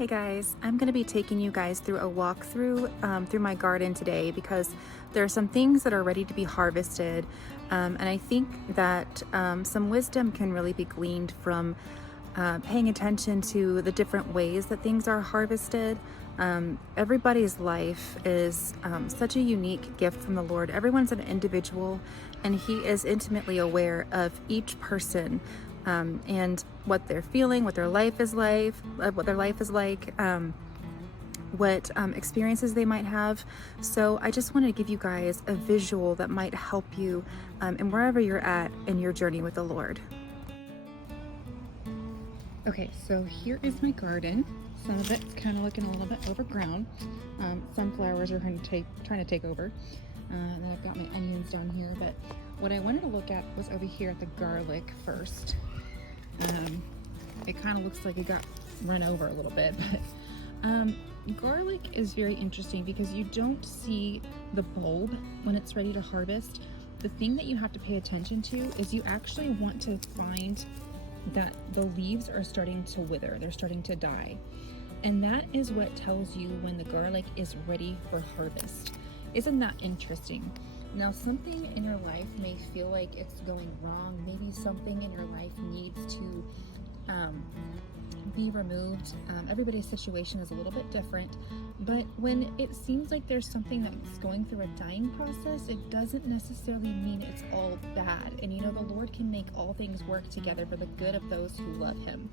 Hey guys, I'm going to be taking you guys through a walkthrough through my garden today because there are some things that are ready to be harvested, and I think that some wisdom can really be gleaned from paying attention to the different ways that things are harvested. Everybody's life is such a unique gift from the Lord. Everyone's an individual, and He is intimately aware of each person. And what they're feeling, what their life is like, what experiences they might have. So I just want to give you guys a visual that might help you and wherever you're at in your journey with the Lord. Okay, so here is my garden. Some of it's kind of looking a little bit overgrown. Sunflowers are trying to take over. And then I've got my onions down here, but what I wanted to look at was over here at the garlic first. It kind of looks like it got run over a little bit, but garlic is very interesting because you don't see the bulb when it's ready to harvest. The thing that you have to pay attention to is you actually want to find that the leaves are starting to wither, they're starting to die. And that is what tells you when the garlic is ready for harvest. Isn't that interesting? Now, something in your life may feel like it's going wrong. Maybe something in your life needs to be removed. Everybody's situation is a little bit different, but when it seems like there's something that's going through a dying process, it doesn't necessarily mean it's all bad. And you know, the Lord can make all things work together for the good of those who love Him.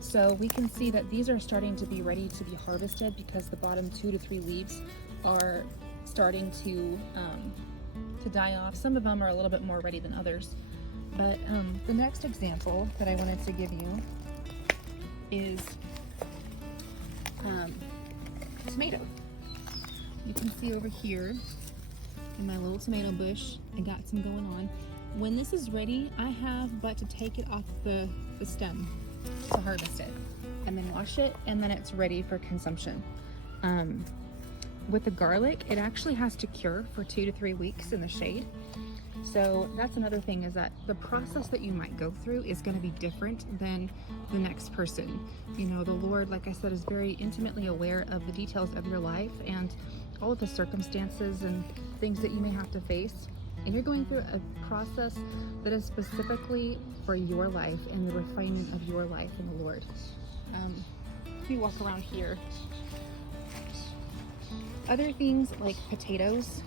So we can see that these are starting to be ready to be harvested because the bottom 2 to 3 leaves are starting to die off. Some of them are a little bit more ready than others. But the next example that I wanted to give you is tomato. You can see over here in my little tomato bush, I got some going on. When this is ready, I have but to take it off the stem to harvest it, and then wash it, and then it's ready for consumption. With the garlic, it actually has to cure for 2 to 3 weeks in the shade. So that's another thing, is that the process that you might go through is going to be different than the next person. You know, the Lord, like I said, is very intimately aware of the details of your life and all of the circumstances and things that you may have to face. And you're going through a process that is specifically for your life and the refinement of your life in the Lord. Let me walk around here. Other things like potatoes.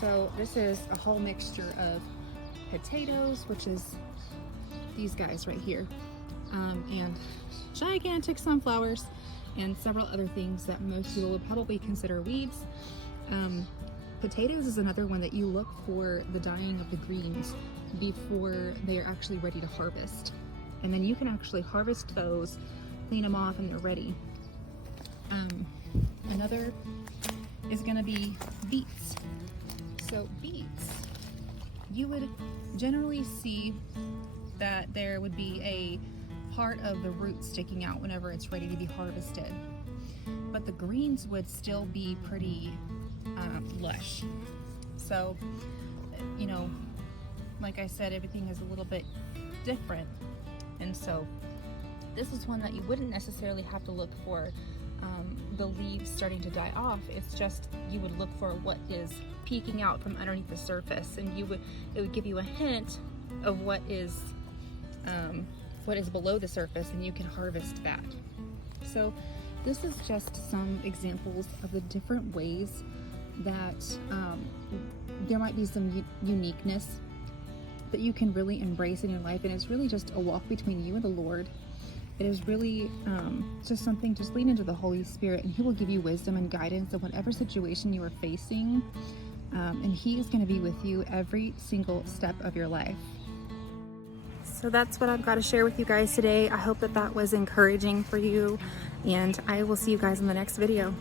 So this is a whole mixture of potatoes, which is these guys right here, and gigantic sunflowers, and several other things that most people would probably consider weeds. Potatoes is another one that you look for the dying of the greens before they are actually ready to harvest. And then you can actually harvest those, clean them off, and they're ready. Another is going to be beets. So beets, you would generally see that there would be a part of the root sticking out whenever it's ready to be harvested. But the greens would still be pretty lush. So, you know, like I said, everything is a little bit different. And so this is one that you wouldn't necessarily have to look for the leaves starting to die off. It's just, you would look for what is peeking out from underneath the surface, and it would give you a hint of what is below the surface, and you can harvest that. So this is just some examples of the different ways that there might be some uniqueness that you can really embrace in your life, and it's really just a walk between you and the Lord. It is really just something, just lean into the Holy Spirit, and He will give you wisdom and guidance in whatever situation you are facing. And He is going to be with you every single step of your life. So that's what I've got to share with you guys today. I hope that was encouraging for you, and I will see you guys in the next video.